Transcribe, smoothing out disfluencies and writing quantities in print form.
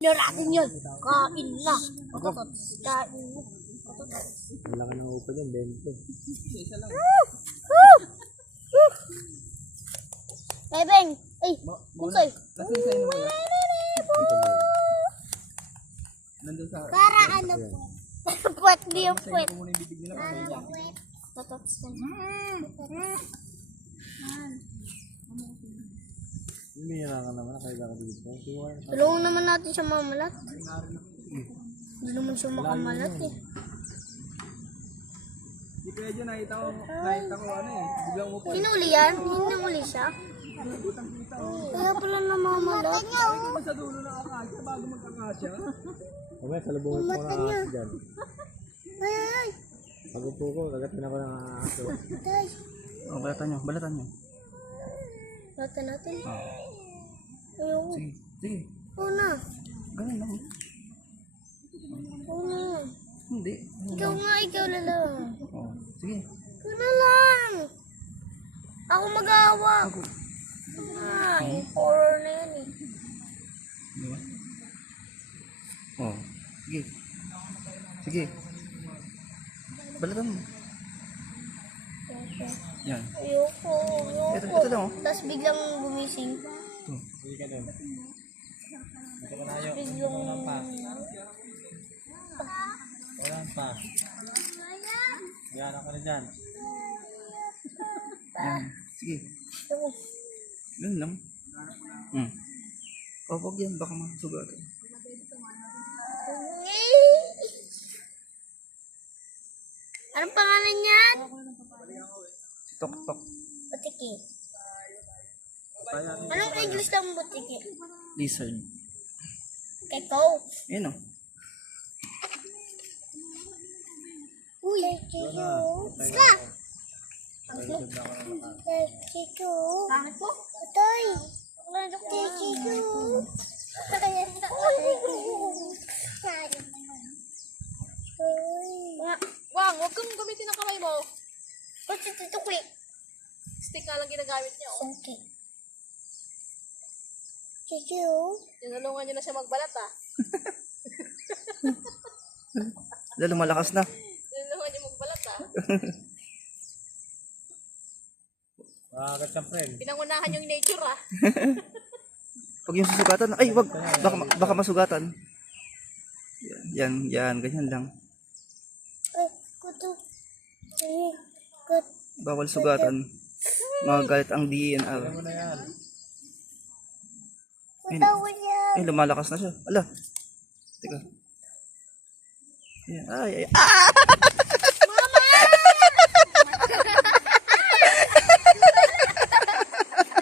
Yan natin yun. Kain na. Kain na. Wala ka nang upa dyan, 20. Hey, Beng. Ay, Bunsoy. Nandun sa... Para ano po? Puwet niyo, puwet. Kung muna yung bibig nila, para yan. Totots ka na. Umihira ka naman, nakaiga ka dito. Tulungan naman natin siya mamalat. Hindi naman siya makamalat eh. Hindi kaya dyan, nakita ko ano eh. Biglang mo po. Hinuli yan? Hinuli siya? Kaya pala namamalat. Nakita sa dulo ng akasya bago mag-akasya. Mamaya, salubungan ko na ako dyan. Ay, ay, ay. Pag upo ko, kagatin ako ng aso. Tay. Oh, balatan nyo, balatan nyo. Lata natin. Oh. Ayoko. Sige, sige. Una. Ganun lang. Una. Hindi. Ikaw nga, ikaw na lang. Oh, sige. Ikaw na lang. Ako mag-awa. Ay, horror na yan eh. Di ba? Oh, sige. Sige. Balatan mo. Yan. Ayoko, ayoko. Ito lang oh. Tapos biglang gumising. Ito. Sige ka doon. Ito ko na yun. Biglang... Wala pa. Yan ako na dyan. Yan. Sige. Ganun lang. Huwag yan, baka masugatan. Anong pangalan niyan? Si Tok Tok. Butiki. Anong English ng butiki? Lizard. Keko. Yan o. Uy. Keko. Ska. Keko. Bakit po? Toy. Keko. Wang, huwag kang gamitin ang kamay mo. Ba't si Tito Quick? Stick nga lang ginagamit niya. Oh. Okay. Keko. Tinulungan niyo na siya magbalat ah. Lalo malakas na. Tinulungan niyo magbalat ah. Makagat siyang friend. Pinangunahan yung nature ah. Pag yung susugatan, ay wag, baka masugatan. Yan, ganyan lang. Ay, kuto. Ay, kut. Bawal sugatan. Magagalit ang DNR. Ano na yan? Kutawan niya. Ay, lumalakas na siya. Ala. Teka. Yan. Ay.